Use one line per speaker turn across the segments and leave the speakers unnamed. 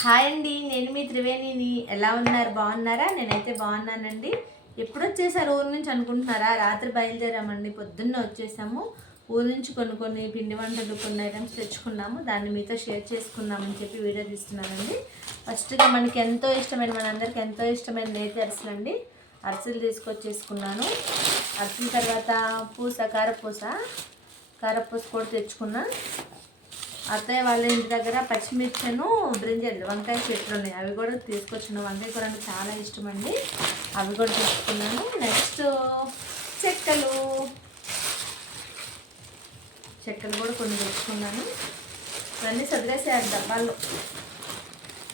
Hi అండి నేను మీ త్రివేణిని. ఎలా ఉన్నారు? బాగున్నారా? నేనైతే బాగున్నానండి. ఎప్పుడు వచ్చేసారు? ఊరు నుంచి అనుకుంటున్నారా? రాత్రి బయలుదేరామండి. పొద్దున్న వచ్చేసాము. ఊరు నుంచి కొన్ని కొన్ని పిండి వంటలు కొన్ని ఐటమ్స్ తెచ్చుకున్నాము. దాన్ని మీతో షేర్ చేసుకుందామని చెప్పి వీడియో తీస్తున్నానండి. ఫస్ట్గా మనకి ఎంతో ఇష్టమైన మనందరికి ఎంతో ఇష్టమైన నేతి అరిసెలు అండి అరిసెలు తీసుకొచ్చేసుకున్నాను. అరిసెల తర్వాత పూస కారపూస. కారపూస కూడా తెచ్చుకున్నా. అత్తయ్య వాళ్ళ ఇంటి దగ్గర పచ్చిమిర్చను బ్రింజల్ వంకాయ చెట్లు ఉన్నాయి. అవి కూడా తీసుకొచ్చిన వంకాయ కూర అంటే చాలా ఇష్టం అండి అవి కూడా తీసుకున్నాను. నెక్స్ట్ చెక్కలు. చెక్కలు కూడా కొన్ని తెచ్చుకున్నాను. ఇవన్నీ చదివేసారు డబ్బాల్లో.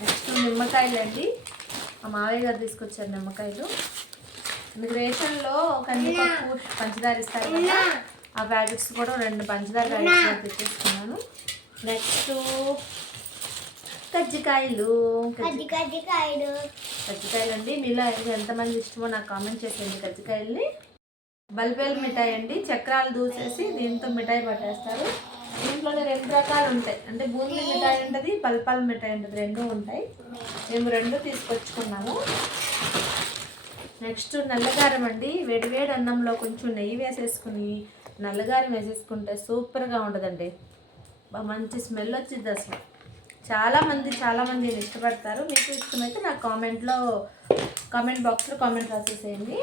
నెక్స్ట్ నిమ్మకాయలు అండి. మా మావయ్య గారు తీసుకొచ్చారు నిమ్మకాయలు. మీకు రేషన్లో కందిపప్పు పంచదార ఇస్తారు కదా ఆ ప్యాకెట్స్ కూడా రెండు పంచదార ప్యాకెట్స్ తెచ్చేసుకున్నాను నెక్స్ట్ కజ్జికాయలు.
కజ్జి కజ్జికాయలు.
కజ్జికాయలు అండి మీలో ఎంతమంది ఇష్టమో నాకు కామెంట్ చేసేయండి కజ్జికాయల్ని. బల్బేల్ మిఠాయి అండి చక్రాలు దూసేసి దీంతో మిఠాయి పట్టేస్తారు. దీంట్లోనే రెండు రకాలు ఉంటాయి. అంటే బూందీ మిఠాయి ఉంటుంది పల్పాల్ మిఠాయి ఉంటుంది. రెండు ఉంటాయి. మేము రెండు తీసుకొచ్చుకున్నాము. నెక్స్ట్ నల్లగారం అండి. వేడి వేడి అన్నంలో కొంచెం నెయ్యి వేసేసుకుని నల్లగారం వేసేసుకుంటే సూపర్గా ఉండదండి మంచి స్మెల్ వచ్చింది అసలు. చాలామంది చాలామంది ఇష్టపడతారు? మీకు ఇష్టమైతే నా కామెంట్లో కామెంట్ బాక్స్లో కామెంట్ రాసేసేయండి.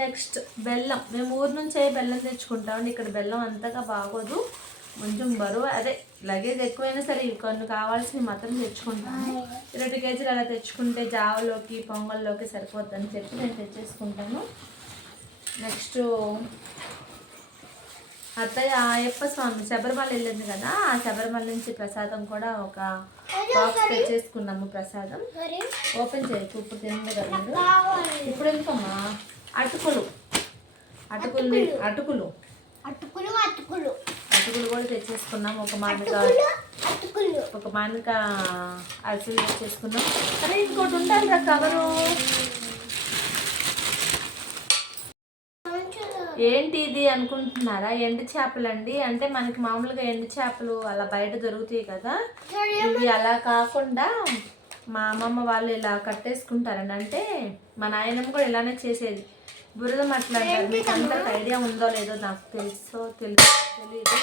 నెక్స్ట్ బెల్లం. మేము ఊరు నుంచే బెల్లం తెచ్చుకుంటామండి ఇక్కడ బెల్లం అంతగా బాగోదు. కొంచెం బరువు అదే లగేజ్ ఎక్కువైనా సరే కొన్ని కావాల్సినవి మాత్రం తెచ్చుకుంటాను. రెండు కేజీలు అలా తెచ్చుకుంటే జావలోకి పొంగల్లోకి సరిపోద్దని చెప్పి నేను తెచ్చేసుకుంటాను. నెక్స్ట్ అత్తయ్య అయ్యప్ప స్వామి శబరిమల వెళ్ళింది కదా ఆ శబరిమల నుంచి ప్రసాదం కూడా ఒక బాక్స్ తెచ్చేసుకున్నాము ప్రసాదం. ఓపెన్ చేయకు ఇప్పుడు తింది కదా ఇప్పుడు ఎందుకమ్మా? అటుకులు. అటుకులు. అటుకులు.
అటుకులు అటుకులు.
అటుకులు కూడా తెచ్చేసుకున్నాం ఒక
అటుకులు
ఒక మామిక అరిసెలు తెచ్చేసుకున్నాం అరే ఇంకోటి ఉండాలి రా కవరు ఏంటి ఇది అనుకుంటున్నారా? ఎండు చేపలండి. అంటే మనకి మామూలుగా ఎండు చేపలు అలా బయట దొరుకుతాయి కదా. ఇవి అలా కాకుండా మా అమ్మమ్మ వాళ్ళు ఇలా కట్టేసుకుంటారండి. అంటే మా నాయనమ్మ కూడా ఇలానే చేసేది. బురద మట్ల అంటారు. మీకు అంతకు ఐడియా ఉందో లేదో నాకు తెలుసో తెలుసు తెలియదు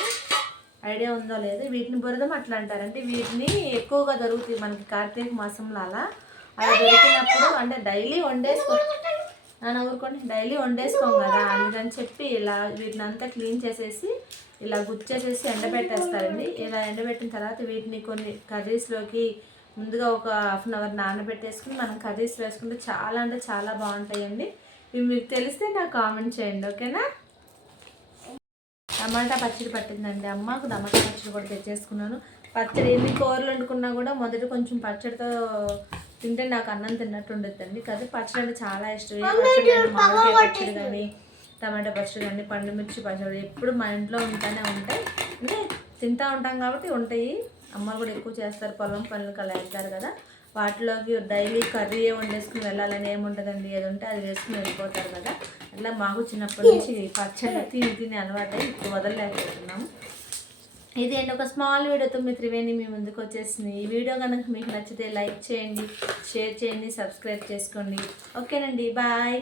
ఐడియా ఉందో లేదో. వీటిని బురద మట్ల అంటారంటే వీటిని ఎక్కువగా దొరుకుతాయి మనకి కార్తీక మాసంలో అలా. అలా దొరికినప్పుడు అంటే డైలీ వండేసుకో నాన్న ఊరుకోండి. డైలీ వండేసుకోం కదా. అందుకని చెప్పి ఇలా వీటిని అంతా క్లీన్ చేసేసి ఇలా గుచ్చేసేసి ఎండబెట్టేస్తారండి. ఇలా ఎండబెట్టిన తర్వాత వీటిని కొన్ని కర్రీస్లోకి ముందుగా ఒక హాఫ్ అన్ అవర్ నానబెట్టేసుకుని మనం కర్రీస్ వేసుకుంటే చాలా అంటే చాలా బాగుంటాయండి. ఇవి మీకు తెలిస్తే నాకు కామెంట్ చేయండి ఓకేనా? టమాటా పచ్చడి పట్టిందండి. అమ్మకు టమాటా పచ్చడి కూడా తెచ్చేసుకున్నాను. పచ్చడి ఎన్ని కూరలు వండుకున్నా కూడా మొదట కొంచెం పచ్చడితో తింటే నాకు అన్నం తిన్నట్టు ఉండొద్దండి. కదా పచ్చడి అంటే చాలా ఇష్టం. పచ్చడి కానీ మామిడికాయ పచ్చడి కానీ టమాటా పచ్చడి కానీ పండు మిర్చి పచ్చడి ఎప్పుడు మా ఇంట్లో ఉంటానే ఉంటాయి. అంటే తింటా ఉంటాం కాబట్టి ఉంటాయి. అమ్మ కూడా ఎక్కువ చేస్తారు. పొలం పనులకు అలా వెళ్తారు కదా. వాటిలోకి డైలీ కర్రీ ఏ వండేసుకుని వెళ్ళాలని ఏముంటుందండి ఏది ఉంటే అది వేసుకుని వెళ్ళిపోతారు కదా. అట్లా మాకు చిన్నప్పటి నుంచి పచ్చడి తిని తిని అలవాటై ఇప్పుడు వదలలేకపోతున్నాము. ఇది అండి ఒక స్మాల్ వీడియోతో మీ త్రివేణి మీ ముందుకు వచ్చేసింది. ఈ వీడియో కనుక మీకు నచ్చితే లైక్ చేయండి షేర్ చేయండి సబ్స్క్రైబ్ చేసుకోండి. ఓకేనండి బాయ్.